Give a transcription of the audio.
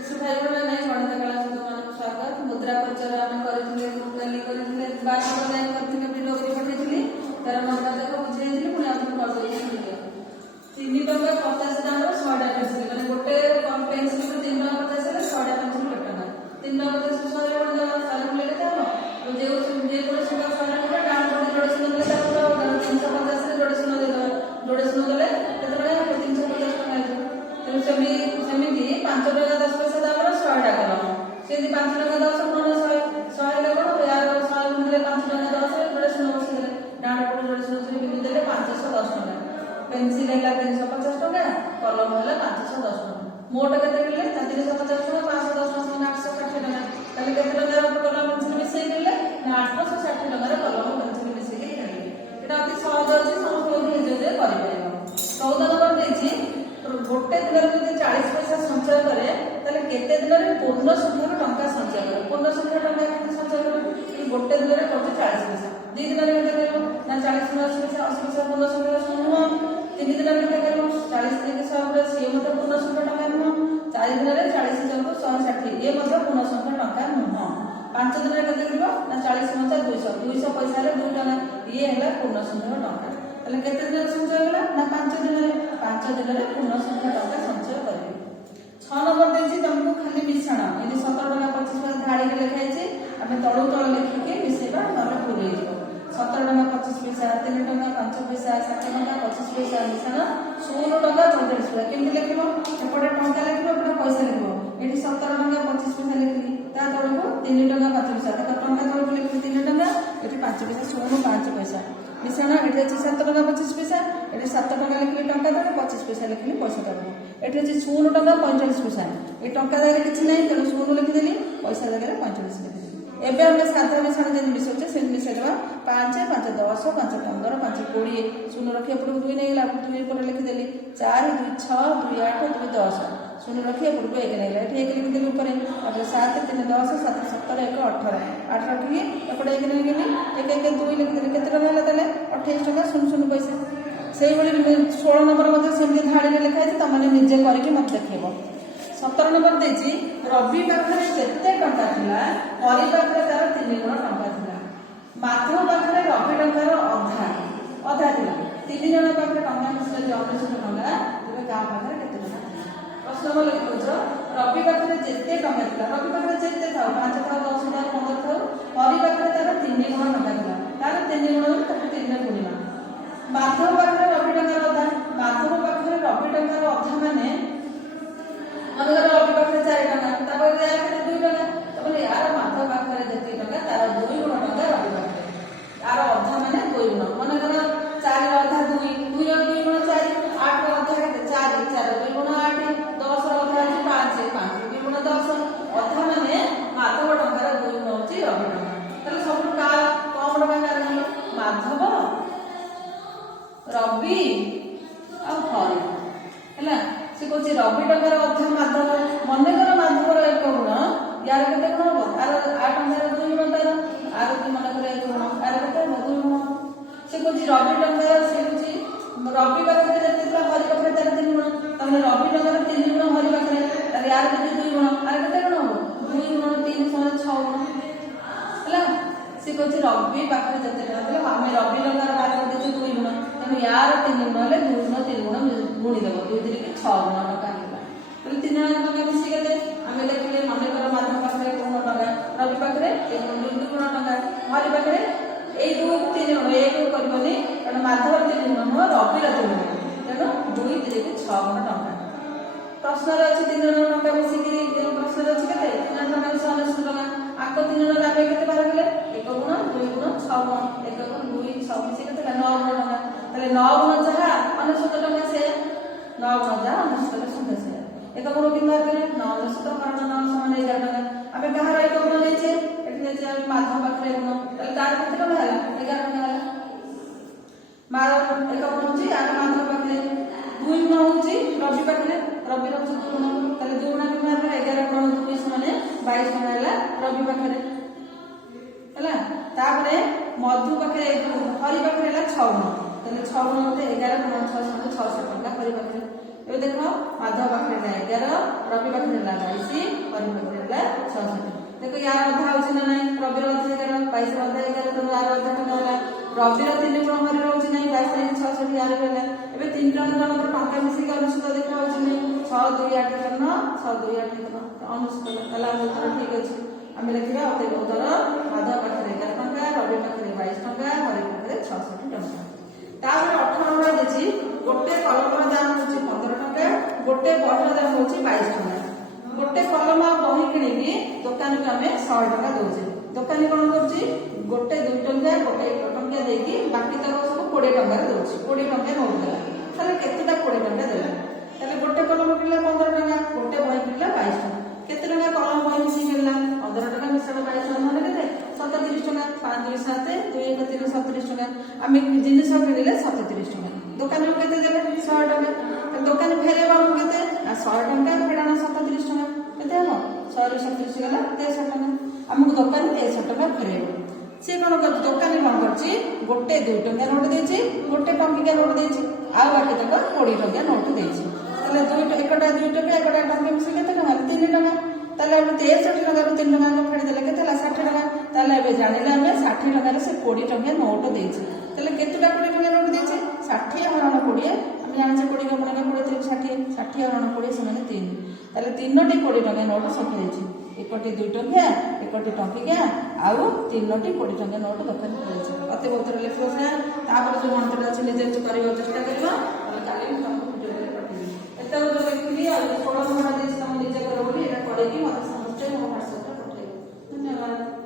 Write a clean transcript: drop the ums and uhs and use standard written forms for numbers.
शिशु भाई बहन नहीं गणित क्लास मान स्वागत मुद्रा परिचय आम करथिले 12 लाइन करथिले वीडियो भी पठेइथिली तार मन देख बुझेइथिली पुणी आपन कर देइथिली 3 टका 50 दाम 100 टा पेंसिल माने गोटे पेंसिल को 3 टका 50 हेले 100 टा पेंसिल टका 3 टका 50 100 रे कोन सारे मिले था तो जे कोन सुगा सारे को डाउन कर जोड़े सुन देले ता 350 रे जोड़े सुन देले केतबे 350 टका तेणु सेमती 5 टका 10 पैसा दाम 100 टा कलम से 5 टका 10 मन 100 हेले कोन यार 100 मिले 5 टका 10 जोड़े सुन बसिले डाउन कर जोड़े सुन बिकु देले 510 टका पेंसिल है 350 टका कलम है 510 टका मोट केते किले 350 टका 510 टका 860 टका ताले केते टका कलम पेंसिल मिसई किले 860 टका कलम पेंसिल मिसई किले एटा अति सहज अछि समस्त लोग निजे करि परिबो 14 नंबर देछि गोटे दिन रे 40 पैसा संचय करे ताले केते दिन रे पूर्ण संख्या टका संचय करे पूर्ण संख्या टका केते संचय करे गोटे दिन रे 40 पैसा 2 दिन रे केते करो ना 40 में 80 पैसा 80 पैसा पूर्ण संख्या सुनो 3 दिन रे केते करो 40 दिन के हिसाब रे से मते पूर्ण संख्या टका नुह 4 दिन रे 40 जन को 160 ये मते पूर्ण संख्या टका नुह 5 दिन रे केते करबो ना 40 में 200 पैसा रे 2 टका ये हैला पूर्ण संख्या टका ताले केते दिन रे संचय होला ना 5 दिन रे पूर्ण संख्या टका संचय करिवे 6 नंबर देछि तुमको खाली मिश्रण यदि 17 टका 25 पैसा धाड़ी के लिखाइ छै हमें तळु तळ लिखि के मिसेबा नले पूरै दिबो 17 टका 25 पैसा 3 टका 5 पैसा 7 टका 25 पैसा मिश्रण 16 टका 45 पैसा केमति लिखिबो एपटे टका लिखिबो एपटे पैसा लिखिबो एठी 17 टका 25 पैसा लिखिली ता तळको 3 टका 5 पैसा त टका तळको लिखि 3 टका एठी 5 पैसा 16 5 पैसा मिश्रण एठी अछि 7 टका 25 पैसा एठी 7 टका लिखिली टका तळे 25 पैसा लिखिली पैसा तळे एठी अछि 16 टका 45 पैसा ए टका जागे किछि नै तळे 16 लिखि देली पैसा जागे 45 लिखि एबे हम साधा मिश्रण जे मिसोचे से मिसेलवा 5 5 10 5 15 5 20 शून्य रखिए पुरु 2 नै ला 2 पर लिखि देली 4 2 6 2 8 2 10 शून्य रखिए पुरु 1 नै ला एठी 1 लिखि देली ऊपर अब 7 3 10 7 17 1 18 8 रखिए एपटे 1 नै गेली 1 1 2 लिखि देली केते टका होला तले 28 टका 0 पैसा सेही बली 16 नंबर मध्ये सेमि धाडी रे लिखा है तमने निजे करके मत देखिबो 17 नंबर देछि रवि पाखरे केते टका थिला हरि पाखरे तार 3 गुण टका थिला माधव पाखरे रवि टकार अधा थिला 3 जण पाखरे टका मिसले 19 टका तबे का पाखरे केते टका प्रश्न बोले बुझो रवि पाखरे जेते टका थिला रवि पाखरे जेते थाउ 5 थाउ 10 थाउ 15 थाउ हरि पाखरे तार 3 गुण टका थिला तार 3 गुण तार 3 ने गुणिमा माधव पाखरे रवि टकार अधा माधव पाखरे रवि टकार अधा माने अगर रवि पाखरे 4 टका तापर यार केते 2 टका तबले यार माधव पाखरे जेते टका तार 2 गुण टका रवि पाखरे यार अधा माने 2 गुण मन कर 4 रो अधा 2 2 रो 2 गुण 4 8 रो अधा केते 4 4 2 गुण 8 10 रो अधा 5 5 2 गुण 10 अधा माने माधव टकार 2 गुण होची रवि टका तले सब का कम टका कारण माधव रवि आ हरि हैला से कोची रवि टकार अधा माधव मने कर माधव रो 1 गुण यार केते गुण हो आर 8 टकार 2 गुण तार आर की मने कर 1 गुण आर केते 2 गुण से कोची रवि टकार से कोची रवि पाखरे जते था हरि पाखरे तार 3 गुण तने रवि टकार 3 गुण हरि पाखरे तार यार केते 2 गुण आर केते गुण हो 2 गुण 3 6 गुण हैला से कोची रवि पाखरे जते था मतलब हमें रवि टकार बारे देते 2 गुण तने यार 3 गुण ले 2 गुण 3 गुण गुणी देबो 2 3 के 6 गुण टका निकला तले 3 टका मिसी केते हमें लेखले मने कर माधव पाखरे कोन टका रवि पाखरे 2 गुण टका हरि पाखरे ए 2 3 गुण 1 करबनी कारण माधव 3 गुण हो रवि 3 गुण तेनो 2 3 के 6 गुण टका प्रश्न रे अछि 3 गुण टका मिसी कि प्रश्न रे अछि केते 3 टका 190 टका आको 3 गुण लागे केते बार गेले 1 गुण 2 गुण 6 गुण 1 गुण 2 6 मिसी केते 9 गुण टका तले 9 गुण जहा 19 टका से 9 गुण जहा 19 टका सुंदर से एक गुण की बात करें 9 टका कारण 9 समान 11 टका अबे कहां रे 1 गुण लेछे एठी लेछे हम माधव पाखरे गुण तले तार केते टका होला 11 टका होला मार 1 गुण होची आ माधव पाखरे 2 गुण होची रवि पाखरे रवि रो 2 गुण तले 2 गुण की बात 11 गुण 2 समान 22 टका होला रवि पाखरे होला तापरे मधु पाखरे 1 गुण हरि पाखरे होला 6 गुण तले 6 गुण होते 11 गुण 6 समान 600 टका हरि पाखरे ए देखो माधव पाखरे 11 रवि पाखरे 22 देखो यार अधा होची ना नहीं रविर अधा 11 22 अधा 11 तो यार अधा टका होला रविर 3 गुण हरि रहउची नहीं 22 660 यार होला एबे 3 जण जणकर टंका मिसी के अनुसूत देखा होची नहीं 6 2 8 करना 6 2 8 करना अनुसूत कला उत्तर ठीक अछि आमे लिखिबा अते उत्तर आधा पाखरे 11 टका रवि पाखरे 22 टका हरि पाखरे 660 टका तापर 18 नंबर देछि गोटे कलमर दाम होची 15 टका गोटे बहिर दाम होची 22 टका गोटे कलम बही किणी दुकान को आम 100 टका दौचे दुकानी कौन कर गोटे 2 टंका गोटे 1 टंका देकी बाकी तक सब 20 टका दौचे 20 टंका नोट देला ताले केतेटा 20 टंका देला ताले गोटे कलम किणला 15 टका गोटे बही किणला 22 टका केते टका कलम बही मिसी किणला 15 टका मिसला 22 टका माने केते 37 टका 5 2 7 2 1 3 37 टका आम जिनिस किणिले 37 टका दुकानी को केते देले 100 टका दुकान फेरेबा केते 100 टका फेडाना 37 टका केते हम 100 37 गला 63 टका हमको दुकान 63 टका फेरेबो से कोन कर दुकानी कोन करछि गोटे 2 टका नोट देछि गोटे टंकिका नोट देछि आ बाकी तक 20 टका नोट देछि तले 2 एकटा 2 टका एकटा टंका मिसी केते टका 3 टका तले हम 63 टका रो 3 टका फेडी देले केते 60 टका तले एबे जानिले हम 60 टका रे से 20 टका नोट देछि तले केतेटा 20 टका नोट देछि 60 हरण 20 हम जाने 20 का बने 20 60 60 हरण 20 से माने 3 ताले 3टी 20 टका नोट सफल ହେଇଛି एकटी 2 टंकिया एकटी टंकिया आउ 3टी 20 टका नोट दोकान ହେଇଛି अते बोतर लेखो से तापर जो मंत्र अछि निजे करियो चेष्टा करियो काली तुमको वीडियो रे पठेबी एते जो लिखली आ 16 नंबर देश हम निजे करो बोली एटा करेगी मते समझते हो व्हाट्सएप पे पठेबो धन्यवाद।